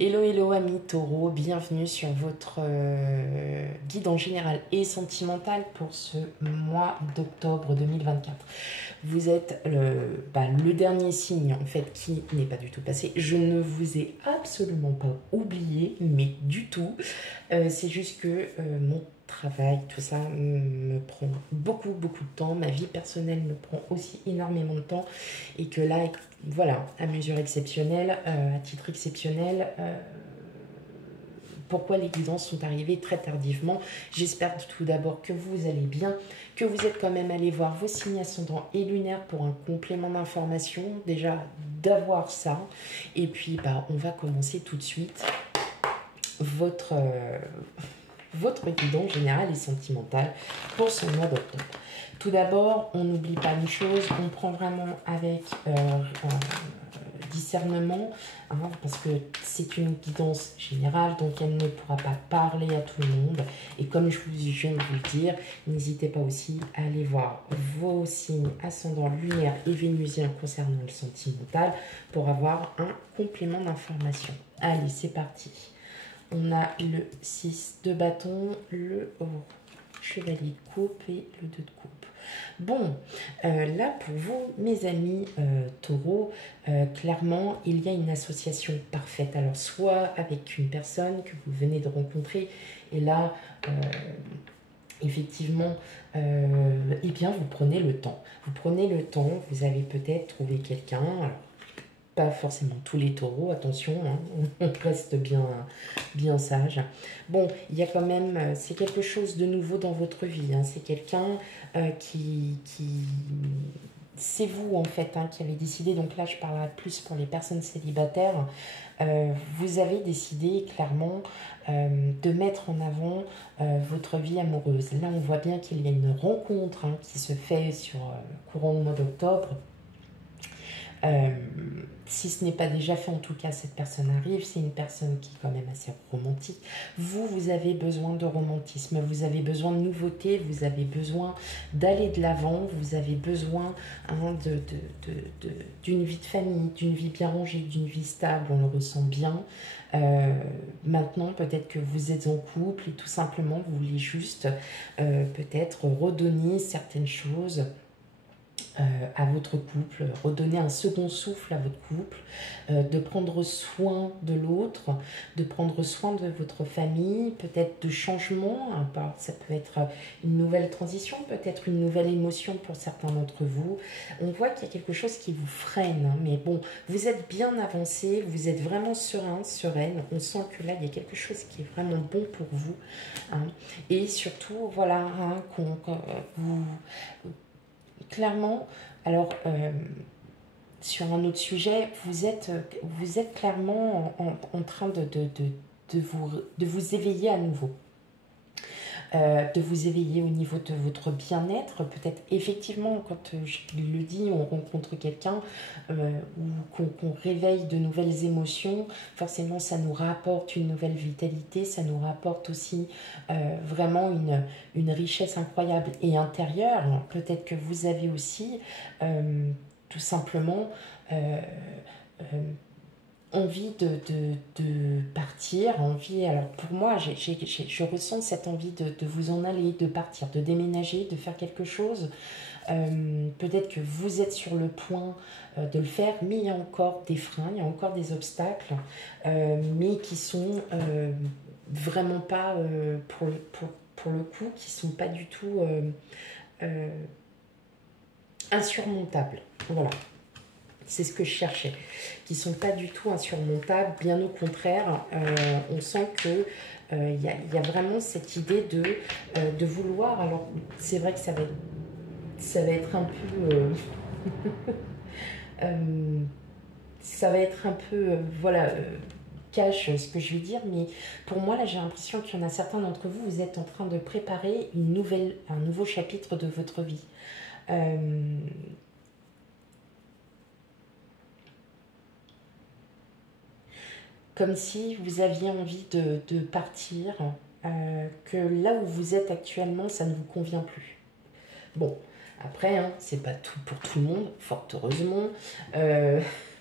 Hello, hello amis taureaux, bienvenue sur votre guide en général et sentimental pour ce mois d'octobre 2024. Vous êtes le dernier signe en fait qui n'est pas du tout passé. Je ne vous ai absolument pas oublié, mais du tout. C'est juste que mon travail, tout ça me prend beaucoup de temps. Ma vie personnelle me prend aussi énormément de temps et que là, voilà, à mesure exceptionnelle, à titre exceptionnel, pourquoi les guidances sont arrivées très tardivement. J'espère tout d'abord que vous allez bien, que vous êtes quand même allé voir vos signes ascendants et lunaires pour un complément d'information, déjà d'avoir ça. Et puis, on va commencer tout de suite votre guidance générale et sentimentale pour ce mois d'octobre. Tout d'abord, on n'oublie pas une chose, on prend vraiment avec discernement, hein, parce que c'est une guidance générale, donc elle ne pourra pas parler à tout le monde. Et comme je viens de vous le dire, n'hésitez pas aussi à aller voir vos signes ascendants lunaires et vénusiens concernant le sentimental pour avoir un complément d'information. Allez, c'est parti. On a le 6 de bâton, le chevalier de coupe et le 2 de coupe. Bon, là pour vous, mes amis taureaux, clairement, il y a une association parfaite. Alors, soit avec une personne que vous venez de rencontrer, et là, effectivement, eh bien, vous prenez le temps. Vous prenez le temps, vous avez peut-être trouvé quelqu'un. Alors, pas forcément tous les taureaux, attention, hein, on reste bien sage. Bon, il y a quand même, c'est quelque chose de nouveau dans votre vie, hein, c'est quelqu'un c'est vous en fait hein, qui avez décidé, donc là je parlerai plus pour les personnes célibataires, vous avez décidé clairement de mettre en avant votre vie amoureuse. Là on voit bien qu'il y a une rencontre hein, qui se fait sur le courant du mois d'octobre. Si ce n'est pas déjà fait, en tout cas, cette personne arrive. C'est une personne qui est quand même assez romantique. Vous avez besoin de romantisme, vous avez besoin de nouveauté, vous avez besoin d'aller de l'avant, vous avez besoin hein, d'une vie de famille, d'une vie bien rangée, d'une vie stable, on le ressent bien. Maintenant, peut-être que vous êtes en couple et tout simplement, vous voulez juste peut-être redonner certaines choses à votre couple, redonner un second souffle à votre couple, de prendre soin de l'autre, de prendre soin de votre famille, peut-être de changement, hein, ça peut être une nouvelle transition, peut-être une nouvelle émotion pour certains d'entre vous. On voit qu'il y a quelque chose qui vous freine, hein, mais bon, vous êtes bien avancé, vous êtes vraiment serein, sereine, on sent que là, il y a quelque chose qui est vraiment bon pour vous, hein, et surtout, voilà, hein, vous clairement, alors sur un autre sujet, vous êtes clairement en train de vous éveiller à nouveau. De vous éveiller au niveau de votre bien-être. Peut-être effectivement, quand je le dis, on rencontre quelqu'un ou qu'on réveille de nouvelles émotions, forcément ça nous rapporte une nouvelle vitalité, ça nous rapporte aussi vraiment une richesse incroyable et intérieure. Peut-être que vous avez aussi tout simplement envie de partir, envie, alors pour moi, je ressens cette envie de vous en aller, de partir, de déménager, de faire quelque chose. Peut-être que vous êtes sur le point de le faire, mais il y a encore des freins, il y a encore des obstacles, mais qui sont vraiment pas, pour le coup, qui sont pas du tout insurmontables. Voilà. C'est ce que je cherchais, qui ne sont pas du tout insurmontables, bien au contraire, on sent que y a vraiment cette idée de vouloir, alors c'est vrai que ça va être un peu, ça va être un peu, voilà, cache ce que je vais dire, mais pour moi là j'ai l'impression qu'il y en a certains d'entre vous, vous êtes en train de préparer un nouveau chapitre de votre vie. Comme si vous aviez envie de partir, que là où vous êtes actuellement, ça ne vous convient plus. Bon, après, hein, c'est pas tout pour tout le monde, fort heureusement.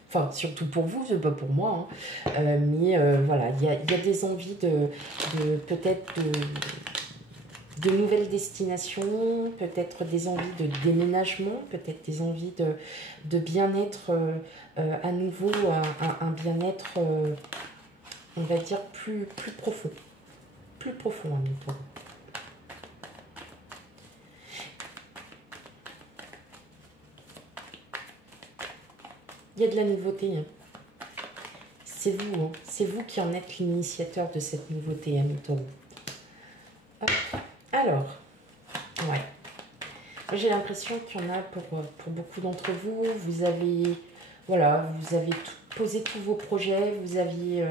Enfin, surtout pour vous, c'est pas pour moi. Hein. Mais voilà, il y a des envies peut-être de nouvelles destinations, peut-être des envies de déménagement, peut-être des envies de bien-être à nouveau, un bien-être, on va dire, plus profond. Plus profond, hein, pour vous. Il y a de la nouveauté. Hein. C'est vous, hein. C'est vous qui en êtes l'initiateur de cette nouveauté, ami Taureau. Alors, ouais. J'ai l'impression qu'il y en a pour beaucoup d'entre vous. Vous avez, voilà, vous avez posé tous vos projets. Vous aviez,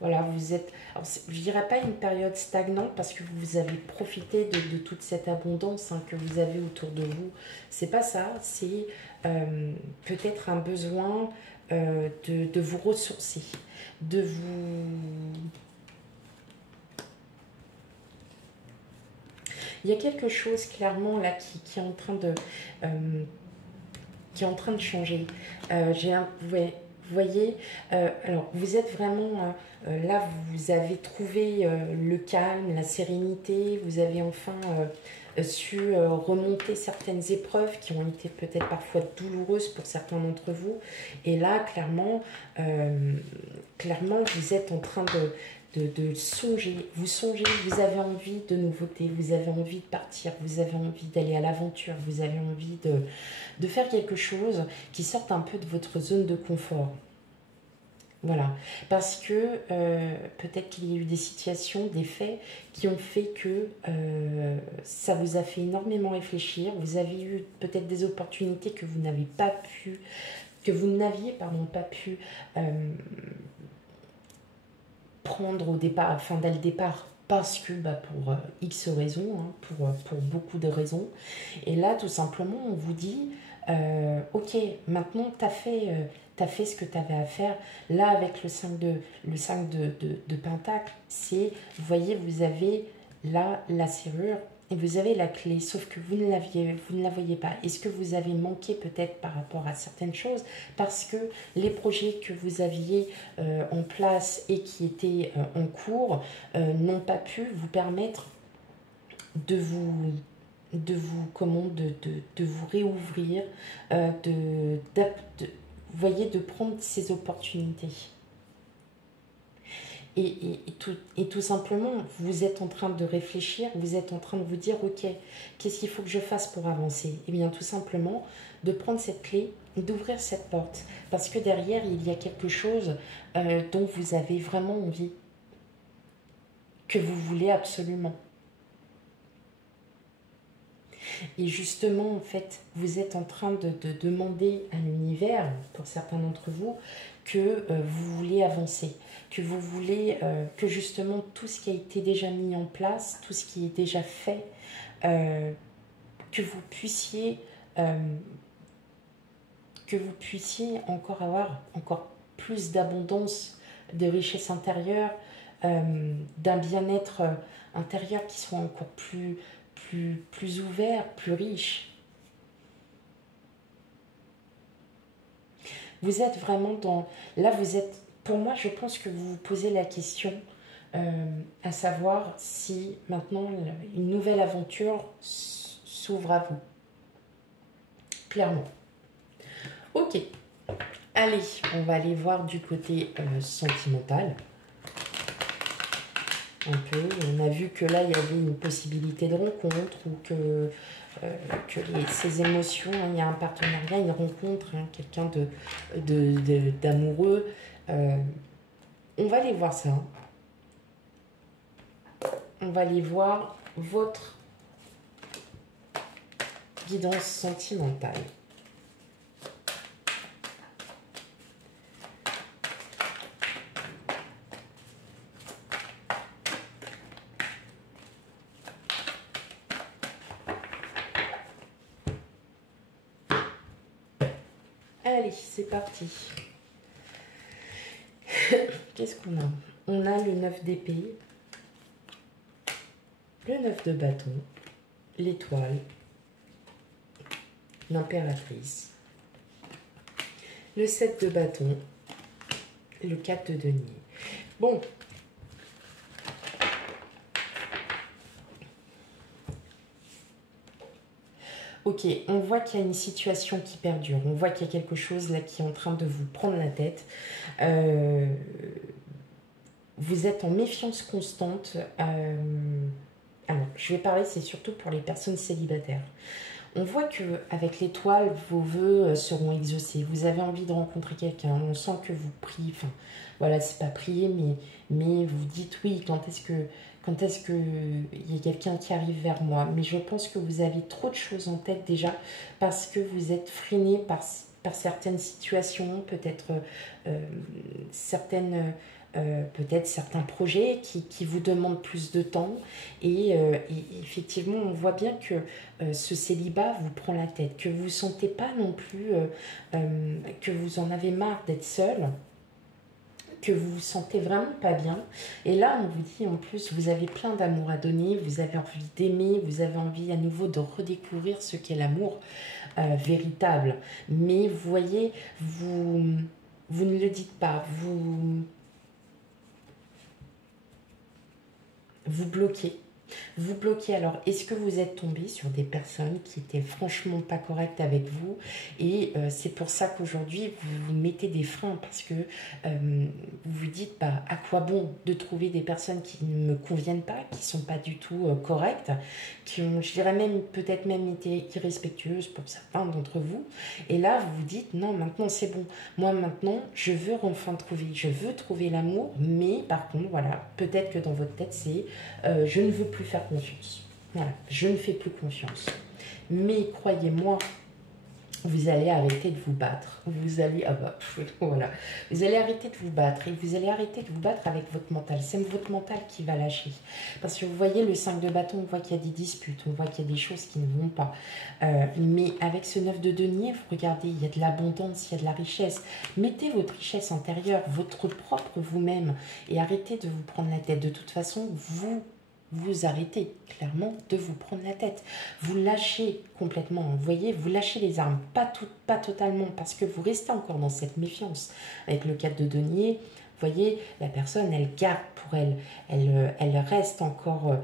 voilà, vous êtes, alors, je dirais pas une période stagnante parce que vous avez profité de toute cette abondance hein, que vous avez autour de vous. C'est pas ça. C'est peut-être un besoin de vous ressourcer, de vous... Il y a quelque chose clairement là qui est en train de changer. Ouais, vous voyez, alors vous êtes vraiment là, vous avez trouvé le calme, la sérénité, vous avez enfin su remonter certaines épreuves qui ont été peut-être parfois douloureuses pour certains d'entre vous. Et là, clairement, vous êtes en train de songer, vous avez envie de nouveautés, vous avez envie de partir, vous avez envie d'aller à l'aventure, vous avez envie de faire quelque chose qui sorte un peu de votre zone de confort. Voilà, parce que peut-être qu'il y a eu des situations, des faits qui ont fait que ça vous a fait énormément réfléchir. Vous avez eu peut-être des opportunités que vous n'aviez pas pu prendre au départ, enfin dès le départ, parce que pour X raisons, hein, pour beaucoup de raisons. Et là, tout simplement, on vous dit, ok, maintenant tu as fait ce que tu avais à faire. Là, avec le 5 de Pentacle, c'est, vous voyez, vous avez là la serrure et vous avez la clé, sauf que vous ne la voyez pas. Est-ce que vous avez manqué peut-être par rapport à certaines choses parce que les projets que vous aviez en place et qui étaient en cours n'ont pas pu vous permettre de vous de vous réouvrir, vous voyez, de prendre ces opportunités. Et tout simplement, vous êtes en train de réfléchir, vous êtes en train de vous dire, ok, qu'est-ce qu'il faut que je fasse pour avancer? Eh bien, tout simplement, de prendre cette clé, d'ouvrir cette porte. Parce que derrière, il y a quelque chose dont vous avez vraiment envie, que vous voulez absolument. Et justement, en fait, vous êtes en train de demander à l'univers, pour certains d'entre vous, que vous voulez avancer, que vous voulez que justement tout ce qui a été déjà mis en place, tout ce qui est déjà fait, que vous puissiez encore avoir encore plus d'abondance, de richesse intérieure, d'un bien-être intérieur qui soit encore plus ouvert, plus riche. Vous êtes vraiment dans... Là, vous êtes... Pour moi, je pense que vous vous posez la question à savoir si maintenant une nouvelle aventure s'ouvre à vous. Clairement. Ok. Allez, on va aller voir du côté sentimental. Un peu. On a vu que là, il y avait une possibilité de rencontre ou que ces émotions, hein, il y a un partenariat, une rencontre, hein, quelqu'un d'amoureux. On va aller voir ça. On va aller voir votre guidance sentimentale. Allez, c'est parti. Qu'est-ce qu'on a? On a le 9 d'épée, le 9 de bâton, l'étoile, l'impératrice, le 7 de bâton, le 4 de denier. Bon. Ok, on voit qu'il y a une situation qui perdure. On voit qu'il y a quelque chose là qui est en train de vous prendre la tête. Vous êtes en méfiance constante. Alors, je vais parler, c'est surtout pour les personnes célibataires. On voit qu'avec l'étoile, vos vœux seront exaucés. Vous avez envie de rencontrer quelqu'un. On sent que vous priez. Enfin, voilà, c'est pas prier, mais vous dites oui, quand est-ce que il y a quelqu'un qui arrive vers moi. Mais je pense que vous avez trop de choses en tête déjà parce que vous êtes freiné par certaines situations, peut-être peut-être certains projets qui vous demandent plus de temps. Et effectivement, on voit bien que ce célibat vous prend la tête, que vous ne sentez pas non plus, que vous en avez marre d'être seul, que vous vous sentez vraiment pas bien. Et là, on vous dit en plus, vous avez plein d'amour à donner, vous avez envie d'aimer, vous avez envie à nouveau de redécouvrir ce qu'est l'amour véritable. Mais vous voyez, vous ne le dites pas, vous bloquez. Vous bloquez. Alors, est-ce que vous êtes tombé sur des personnes qui étaient franchement pas correctes avec vous? Et c'est pour ça qu'aujourd'hui, vous vous mettez des freins parce que vous vous dites, bah, à quoi bon de trouver des personnes qui ne me conviennent pas, qui sont pas du tout correctes, qui ont, je dirais même, peut-être même été irrespectueuses pour certains d'entre vous. Et là, vous vous dites, non, maintenant c'est bon. Moi, maintenant, je veux enfin trouver l'amour, mais par contre, voilà, peut-être que dans votre tête, c'est je ne veux plus faire confiance. Voilà, je ne fais plus confiance. Mais croyez-moi, vous allez arrêter de vous battre. Vous allez, voilà. Vous allez arrêter de vous battre et vous allez arrêter de vous battre avec votre mental. C'est votre mental qui va lâcher. Parce que vous voyez, le 5 de bâton, on voit qu'il y a des disputes, on voit qu'il y a des choses qui ne vont pas. Mais avec ce 9 de denier, vous regardez, il y a de l'abondance, il y a de la richesse. Mettez votre richesse intérieure, votre propre vous-même et arrêtez de vous prendre la tête. De toute façon, vous arrêtez clairement de vous prendre la tête. Vous lâchez complètement, vous voyez, vous lâchez les armes, pas totalement, parce que vous restez encore dans cette méfiance. Avec le 4 de denier, vous voyez, la personne, elle garde pour elle reste encore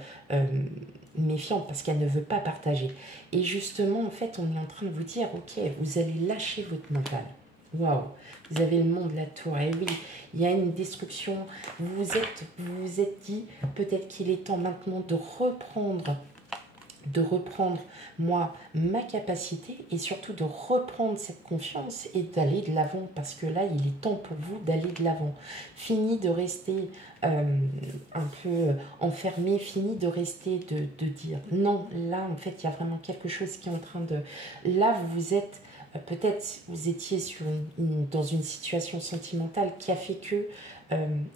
méfiante parce qu'elle ne veut pas partager. Et justement, en fait, on est en train de vous dire, ok, vous allez lâcher votre mental. Waouh, vous avez le monde de la tour. Et oui, il y a une destruction. Vous vous êtes dit, peut-être qu'il est temps maintenant de reprendre, moi, ma capacité et surtout de reprendre cette confiance et d'aller de l'avant. Parce que là, il est temps pour vous d'aller de l'avant. Fini de rester un peu enfermé, fini de rester, de dire non. Là, en fait, il y a vraiment quelque chose qui est en train de... Là, vous êtes... Peut-être vous étiez dans une situation sentimentale qui a fait que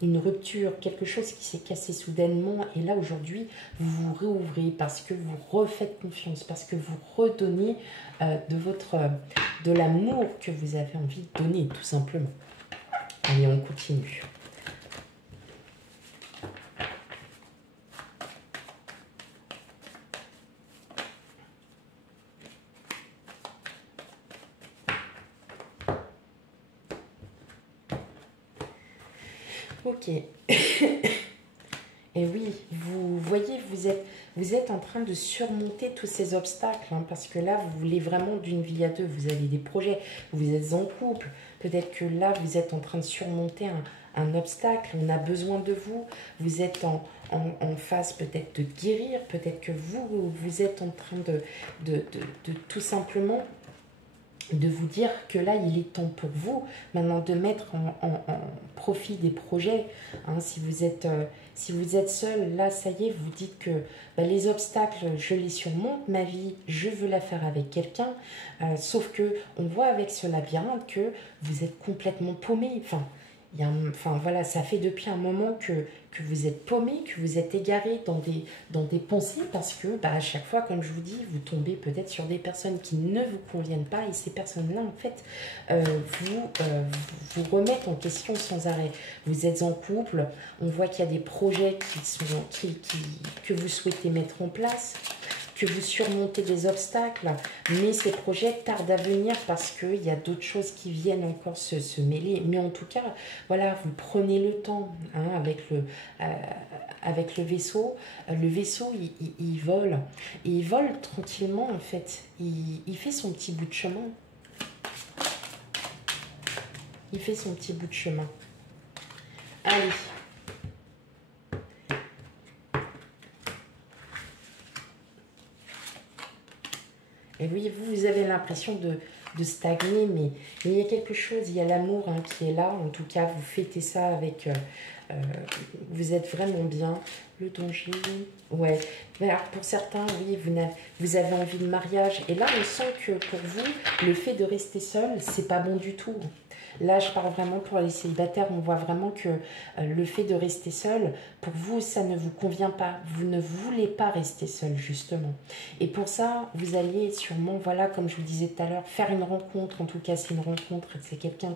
une rupture, quelque chose qui s'est cassé soudainement. Et là, aujourd'hui, vous vous réouvrez parce que vous refaites confiance, parce que vous redonnez de l'amour que vous avez envie de donner, tout simplement. Allez, on continue. Ok. Et oui, vous voyez, vous êtes en train de surmonter tous ces obstacles, hein, parce que là, vous voulez vraiment d'une vie à deux, vous avez des projets, vous êtes en couple, peut-être que là, vous êtes en train de surmonter un obstacle, on a besoin de vous, vous êtes en phase peut-être de guérir, peut-être que vous êtes en train de tout simplement... de vous dire que là, il est temps pour vous, maintenant, de mettre en profit des projets. Hein, si vous êtes seul, là, ça y est, vous dites que bah, les obstacles, je les surmonte, ma vie, je veux la faire avec quelqu'un. Sauf que on voit avec ce labyrinthe que vous êtes complètement paumé. Enfin, voilà, ça fait depuis un moment que vous êtes paumé, que vous êtes égaré dans des pensées parce que bah, à chaque fois, comme je vous dis, vous tombez peut-être sur des personnes qui ne vous conviennent pas et ces personnes-là, en fait, vous remettent en question sans arrêt. Vous êtes en couple, on voit qu'il y a des projets que vous souhaitez mettre en place. que vous surmontez des obstacles, mais ces projets tardent à venir parce qu'il y a d'autres choses qui viennent encore se mêler. Mais en tout cas, voilà, vous prenez le temps hein, avec le vaisseau. Le vaisseau, il vole. Et il vole tranquillement, en fait. Il fait son petit bout de chemin. Il fait son petit bout de chemin. Allez. Et oui, vous avez l'impression de stagner, mais il y a quelque chose, il y a l'amour hein, qui est là. En tout cas, vous fêtez ça avec... vous êtes vraiment bien. Le danger, ouais. Mais alors, pour certains, oui, vous avez envie de mariage. Et là, on sent que pour vous, le fait de rester seul, c'est pas bon du tout. Là, je parle vraiment pour les célibataires. On voit vraiment que le fait de rester seul, pour vous, ça ne vous convient pas. Vous ne voulez pas rester seul, justement. Et pour ça, vous alliez sûrement, voilà, comme je vous disais tout à l'heure, faire une rencontre. En tout cas, c'est une rencontre. C'est quelqu'un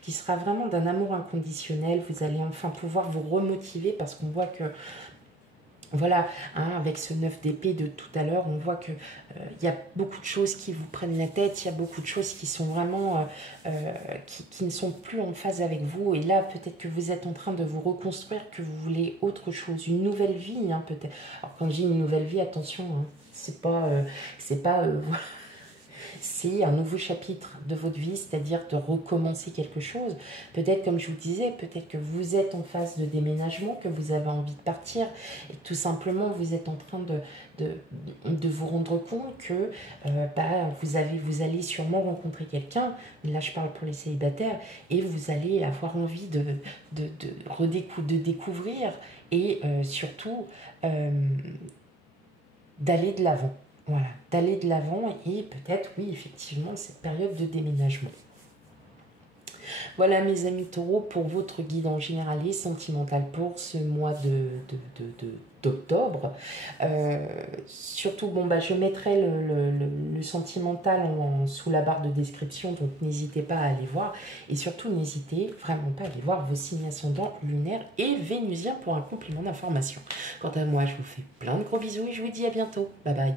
qui sera vraiment d'un amour inconditionnel. Vous allez enfin pouvoir vous remotiver parce qu'on voit que voilà, hein, avec ce 9 d'épée de tout à l'heure, on voit que y a beaucoup de choses qui vous prennent la tête, il y a beaucoup de choses qui sont vraiment, qui ne sont plus en phase avec vous. Et là, peut-être que vous êtes en train de vous reconstruire, que vous voulez autre chose, une nouvelle vie, hein, peut-être. Alors quand je dis une nouvelle vie, attention, hein, c'est pas, c'est un nouveau chapitre de votre vie, c'est-à-dire de recommencer quelque chose. Peut-être, comme je vous disais, peut-être que vous êtes en phase de déménagement, que vous avez envie de partir, et tout simplement, vous êtes en train de vous rendre compte que vous allez sûrement rencontrer quelqu'un, là je parle pour les célibataires, et vous allez avoir envie de découvrir, et surtout d'aller de l'avant. Voilà, d'aller de l'avant et peut-être, oui, effectivement, cette période de déménagement. Voilà, mes amis taureaux, pour votre guide en général et sentimental pour ce mois d'octobre. Surtout, bon, bah, je mettrai le sentimental sous la barre de description, donc n'hésitez pas à aller voir. Et surtout, n'hésitez vraiment pas à aller voir vos signes ascendants lunaires et vénusiens pour un complément d'information. Quant à moi, je vous fais plein de gros bisous et je vous dis à bientôt. Bye bye.